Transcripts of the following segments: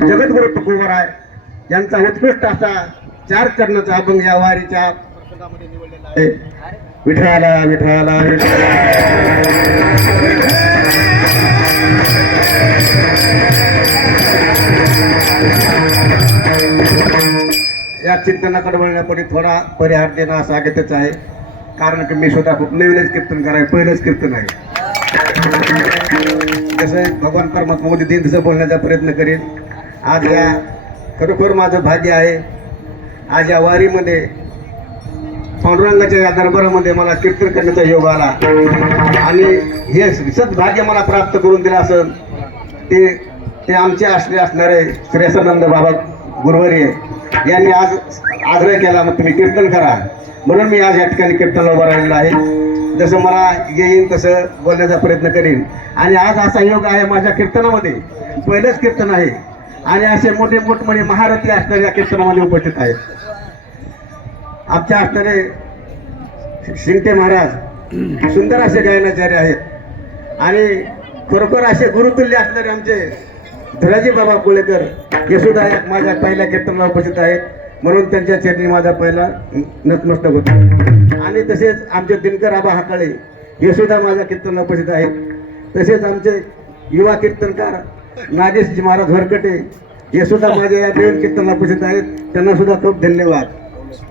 जगद्गुरु तुकोबराय यांचा उत्कृष्ट असा चार चरणाचा अभंग या वारीच्या आहे. विठ्ठला विठ्ठला या चिंतनाकडे वळण्यापुढे थोडा परिहार देणं असं अगत्यच आहे. कारण की मी स्वतः खूप नवीनच कीर्तन कराय पहिलंच कीर्तन आहे. जसं भगवान परमात्मा मोदी दिन तसं बोलण्याचा प्रयत्न करेन आज या खरोखर माझं भाग्य आहे. आज या वारीमध्ये पांडुरंगाच्या या दरबारामध्ये मला कीर्तन करण्याचा योग आला. आणि हे सद्भाग्य मला प्राप्त करून दिलं असं ते ते आमचे असले असणारे श्रेयासानंद बाबा गुरुवारी यांनी आज आग्रह केला मग तुम्ही कीर्तन करा. म्हणून मी आज या ठिकाणी कीर्तनला उभा राहिलेलो आहे. जसं मला येईन तसं बोलण्याचा प्रयत्न करीन. आणि आज असा योग आहे माझ्या कीर्तनामध्ये. पहिलंच कीर्तन आहे. आणि असे मोठे मोठ म्हणजे महारथी असणारे या कीर्तनामध्ये उपस्थित आहेत. आमच्या असणारे शिंगटे महाराज सुंदर असे गायनाचार्य आहेत. आणि खरोखर असे गुरुतुल्य असणारे आमचे धराजी बाबा कुळेकर हे सुद्धा एक माझ्या पहिल्या कीर्तनाला उपस्थित आहेत. म्हणून त्यांच्या चरणी माझा पहिला नतमस्तक होतो. आणि तसेच आमचे दिनकर आबा हाकाळे हे सुद्धा माझ्या कीर्तनाला उपस्थित आहेत. तसेच आमचे युवा कीर्तनकार नागेशजी महाराज हरकटे. हे सुद्धा माझ्या या देव कीर्तनाला उपस्थित आहेत. त्यांना सुद्धा खूप धन्यवाद.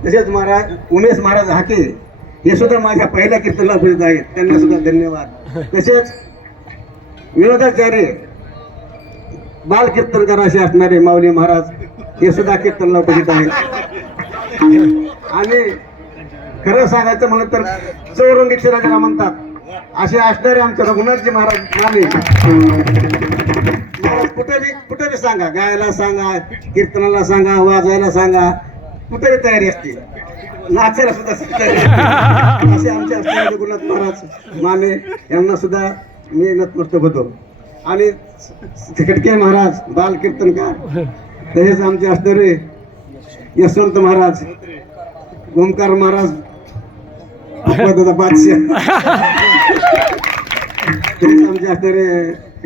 तसेच महाराज उमेश महाराज हाके हे सुद्धा माझ्या पहिल्या कीर्तनाला उपस्थित आहेत. त्यांना सुद्धा धन्यवाद. तसेच विनोदाचार्य बाल कीर्तनकार असे असणारे माऊली महाराज हे सुद्धा कीर्तनला उपस्थित आहेत. आणि खरं सांगायचं म्हणलं तर चौरंगी राजाला म्हणतात. असे असणारे आमचे रघुनाथजी महाराज माने. कुठेही कुठेही सांगा. गायला सांगा कीर्तनाला सांगा वाजायला सांगा. कुठेही तयारी असते. नाचायला सुद्धा असे आमचे असणारे रघुनाथ महाराज माने यांना सुद्धा मी नतमस्तक होतो. आणि खटके महाराज बाल कीर्तनकार तसेच आमचे असणारे यशवंत महाराज ओमकार महाराज बादशाह. आमचे असणारे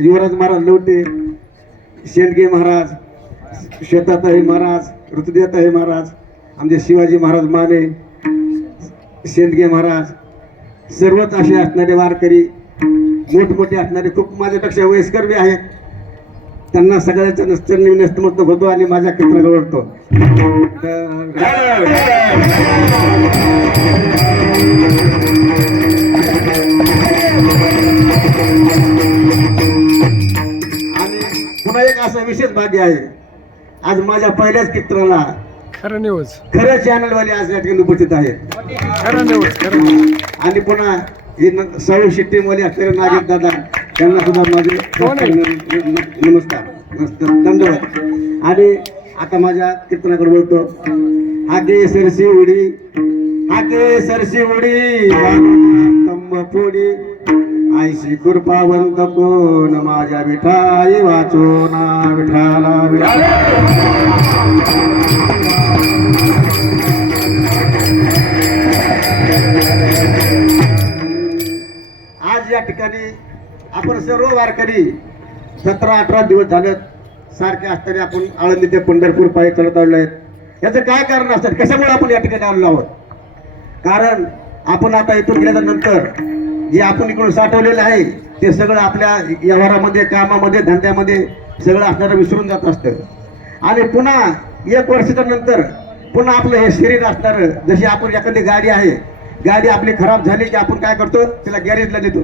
युवराज महाराज लवटे शेंडगे महाराज श्वेताताई महाराज ऋतुदेवताई महाराज आमचे शिवाजी महाराज माने शेंडगे महाराज सर्वच असे असणारे वारकरी मोठमोठे असणारे खूप माझ्यापेक्षा वयस्कर बी आहेत. त्यांना सगळ्याच्या नसतं मी होतो आणि माझ्या कीर्तनाकडे ओढतो भाग्य आहे. आज माझ्या पहिल्याच कीर्तनाला खरं न्यूज खरं चॅनलवाले आज या ठिकाणी उपस्थित आहेत. खरं न्यूज खरं न्यूज आणि पुन्हा हे न- सौ शिट्टीमध्ये असलेले नागेश दादा त्यांना सुद्धा माझे नमस्कार. नमस्कार. धन्यवाद. आणि आता माझ्या कीर्तनाकडे बोलतो हाके सरसी उडी हाके सरसी उडी तंब फोडी. आयशी कृपावंत कोण माझ्या विठाई वाचो ना विठा सर्व वारकरी सतरा अठरा दिवस झालेत. सारखे असताना आपण आळंदी ते पंढरपूर पायी चढत आलेलो आहेत. याचं काय कारण असतं? कशामुळे आपण या ठिकाणी आलेलो आहोत? कारण आपण आता इथून गेल्यानंतर जे आपण इकडून साठवलेलं आहे ते सगळं आपल्या व्यवहारामध्ये कामामध्ये धंद्यामध्ये सगळं असणारं विसरून जात असतं. आणि पुन्हा एक वर्षाच्या नंतर पुन्हा आपलं हे शरीर असणार जशी आपण एखादी गाडी आहे गाडी आपली खराब झाली की आपण काय करतो? तिला गॅरेजला देतो.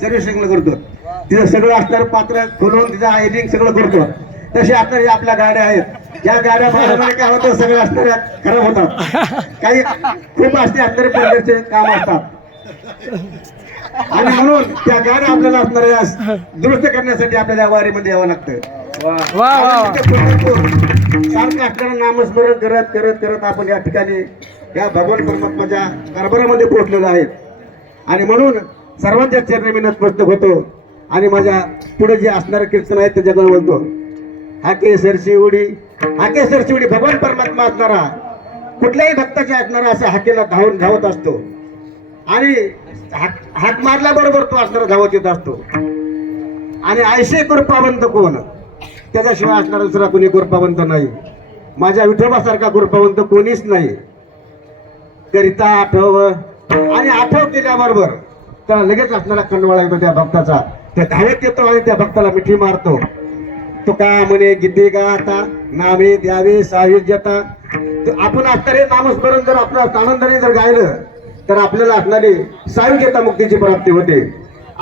सर्व्हिसिंगला करतो. तिथं सगळं असणार पात्र खोलून तिचं आयलिंग सगळं करतो. तसे असणारे आपल्या गाड्या आहेत. या गाड्या बनवण्यामध्ये काय होतं? सगळं असणाऱ्या खराब होतात. काही खूप असते असणारे पडल्याचे काम असतात. आणि म्हणून त्या गाड्या आपल्याला असणाऱ्या दुरुस्त करण्यासाठी आपल्याला वारीमध्ये यावं लागतं सारखं असणारं नामस्मरण करत करत करत आपण या ठिकाणी या भगवान परमात्माच्या कारभारामध्ये पोहोचलेलो आहेत आणि म्हणून सर्वांच्या चरणी मी नतमस्तक होतो. आणि माझ्या पुढे जे असणारे कीर्तन आहे त्याच्याकडे बोलतो. हाके सरशी उडी हाके सरशी उडी भगवान परमात्मा असणारा कुठल्याही भक्ताच्या असणारा असा हाकेला धावून धावत असतो. आणि हाक हाक मारल्याबरोबर तो असणारा धावत येत असतो. आणि आयशे कृपावंत कोण? त्याच्याशिवाय असणारा दुसरा कोणी गुरुपावंत नाही. माझ्या विठोबासारखा गुरुपावंत कोणीच नाही. करिता आठव. आणि आठव केल्याबरोबर त्याला लगेच असणारा खंडवाळा येतो त्या भक्ताचा. त्या धावत येतो आणि त्या भक्ताला मिठी मारतो. तो का म्हणे गीते गा आता नामे द्यावे सायुज्यता. आपण आपण असणारे नामस्मरण जर आपलं आनंदाने जर गायलं तर आपल्याला असणारी सायुज्यता मुक्तीची प्राप्ती होते.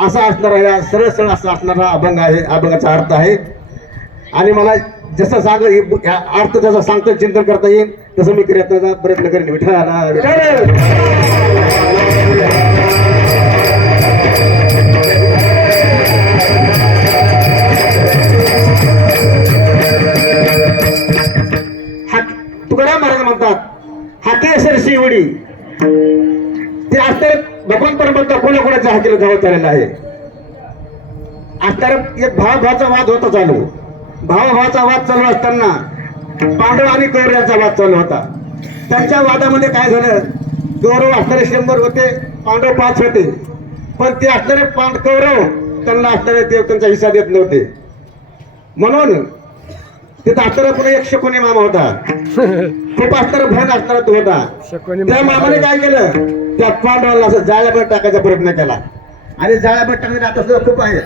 असा असणारा या सरळ सरळ असा असणारा अभंग आहे अभंगाचा अर्थ आहे. आणि मला जसं सांग अर्थ जसा सांगतो चिंतन करता येईल तसं मी प्रयत्न प्रयत्न करेन. विठ्ठला विठ्ठल! निवडी. ते असतर भगवान परमात्मा कोणा कोणाच्या हाकेला जवळ चाललेला आहे. असतर एक भावभावाचा वाद होता चालू. भाव भावाचा वाद चालू असताना पांडव आणि कौरवाचा वाद चालू होता. त्यांच्या वादामध्ये काय झालं? कौरव असणारे शंभर होते पांडव पाच होते. पण ते असणारे पांड कौरव त्यांना असणारे ते त्यांचा हिस्सा देत नव्हते. म्हणून तिथं असणारा पुन्हा एक शकुनी मामा होता. खूप असणारा भयान असणारा तो होता. त्या मामाने काय केलं? त्या पांडवाला असं जाळ्याभर टाकायचा प्रयत्न केला. आणि जाळ्याभर टाकण्याचे आता सुद्धा खूप आहे.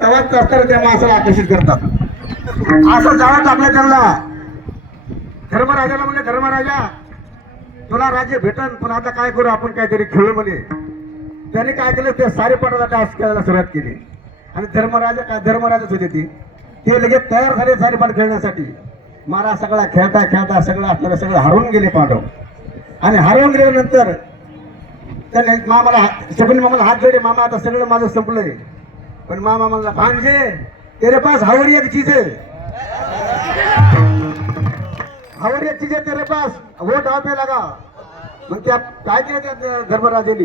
तेव्हाच असताना त्या माणसाला आकर्षित करतात. असं जाळा टाकलं त्यांना. धर्मराजाला म्हणले धर्मराजा तुला राज्य भेटन पण आता काय करू? आपण काहीतरी खेळू म्हणे. त्याने काय केलं? ते सारे पटाला डान्स खेळायला सुरुवात केली. आणि धर्मराजा काय? धर्मराजच होते ती. ते लगेच तयार झाले सारेपाट खेळण्यासाठी. मारा सगळा खेळता खेळता सगळं आपल्याला सगळं हरवून गेले पांडव. आणि हरवून गेल्यानंतर त्याने मामाला शकुनी मामाला हात जोडे मामा आता सगळं माझं संपलंय. पण मामा म्हणला भांजे तेरे पास हवरी एक चीज आहे. हवरी एक चीज आहे तेरे पास वोट डाव पे लागा. मग त्या काय केलं त्या धर्मराजेनी?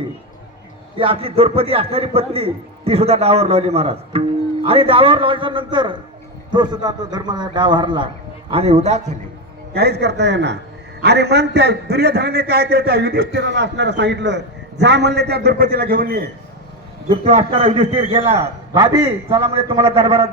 ती आपली द्रौपदी असणारी पत्नी ती सुद्धा डावावर लावली महाराज. आणि डावावर लावल्याच्या नंतर तो सुद्धा तो धर्माचा डाव हरला आणि उदास झाले. काहीच करता येणार आणि मग त्या दुर्योधनाने काय केलं? त्या युधिष्ठिराला असणारं सांगितलं जा म्हणले त्या द्रौपदीला घेऊन ये. जो असणारा युधिष्ठिर गेला भाभी चला म्हणजे तुम्हाला दरबारात